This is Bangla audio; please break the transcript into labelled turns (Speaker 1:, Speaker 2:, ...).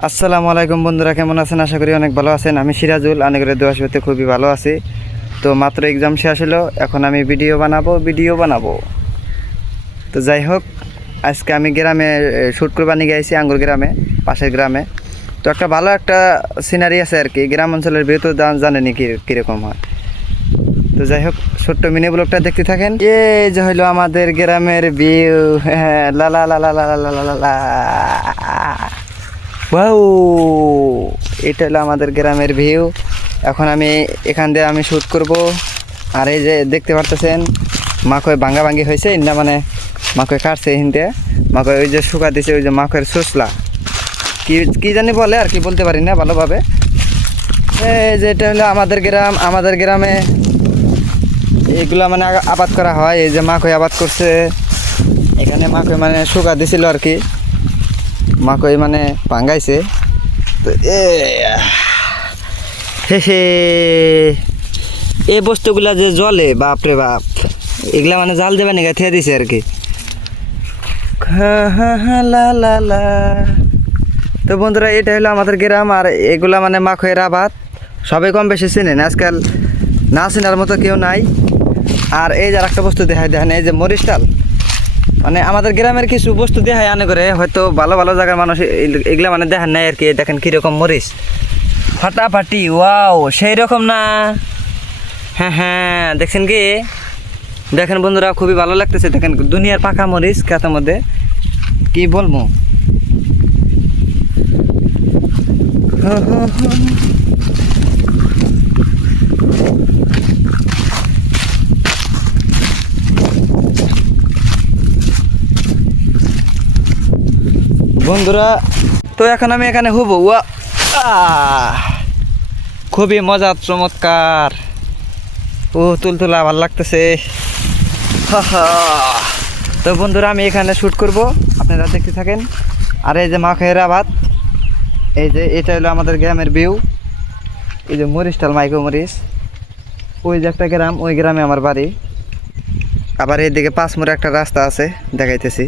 Speaker 1: আসসালামু আলাইকুম বন্ধুরা কেমন আছেন আশা করি অনেক ভালো আছেন আমি সিরাজুল আনেগরের দোয়া শুরুতে খুবই ভালো আছি তো মাত্র এক্সাম শেষ হলো এখন আমি ভিডিও বানাবো ভিডিও বানাবো তো যাই হোক আজকে আমি গ্রামে শ্যুট করবার নিয়ে গেছি আঙ্গুর গ্রামে পাশের গ্রামে তো একটা ভালো একটা সিনারি আছে আর কি গ্রাম অঞ্চলের ভিউ তো জানেনি কি কীরকম হয় তো যাই হোক ছোট্ট মিনি ব্লগটা দেখতে থাকেন এই যে হইল আমাদের গ্রামের ভিউ হ্যাঁ লা লা লা লা লা লা লা লা লা ওয়াও, এটা হলো আমাদের গ্রামের ভিউ। এখন আমি এখান দিয়ে আমি শ্যুট করব। আর এই যে দেখতে পারতেছেন মাকই ভাঙ্গা ভাঙ্গি হয়েছে না মানে মাকই কাটছে হিনতে মাকই ওই যে শুকা দিছে, ওই যে মাকইয়ের সুসলা কি কি জানি বলে আর কি বলতে পারি না ভালোভাবে। এই যে এটা হলো আমাদের গ্রাম, আমাদের গ্রামে এগুলা মানে আবাদ করা হয়। এই যে মাকই আবাদ করছে। এখানে মাকই মানে শুকা দিছিল আর কি। মাকই মানে ভাঙ্গাইছে? তো এ, হে এই বস্তুগুলা যে জলে বাপরে বাপ, এগুলা মানে জাল দেবে নাকি? থিয়ে দিছে আর কি। লা লা লা। তো বন্ধুরা, এটা হলো আমাদের গ্রাম, আর এগুলা মানে মাখয়ের আবাদ। সবাই কম বেশি চিনেন আজকাল না চেনার মতো কেউ নাই। আর এই যে একটা বস্তু দেখায় দেখেন, এই যে মরিস্টাল মানে আমাদের গ্রামের কিছু বস্তু দেখায় আনে করে, হয়তো ভালো ভালো জায়গার মানুষ এগুলা মানে দেখেন নাই আর কি, দেখেন কীরকম মরিচ। ফাটাফাটি, ওয়াও, সেই রকম না। হ্যাঁ হ্যাঁ দেখছেন কি? দেখেন বন্ধুরা, খুবই ভালো লাগতেছে। দেখেন দুনিয়ার পাকা মরিচ খেতের মধ্যে। কি বলব? বন্ধুরা, তো এখন আমি এখানে হব। ওয়া খুবই মজা, চমৎকার। ও, তুলতুলা ভালো লাগতেছে। তো বন্ধুরা, আমি এখানে শ্যুট করব। আপনারা দেখতে থাকেন। আর এই যে মাখের আবাদ, এই যে এটা হলো আমাদের গ্রামের ভিউ। এই যে মরিচটাল মাইকো মরিচ। ওই যে একটা গ্রাম, ওই গ্রামে আমার বাড়ি। আবার এইদিকে পাঁচমোড়ে একটা রাস্তা আছে, দেখাইতেছি।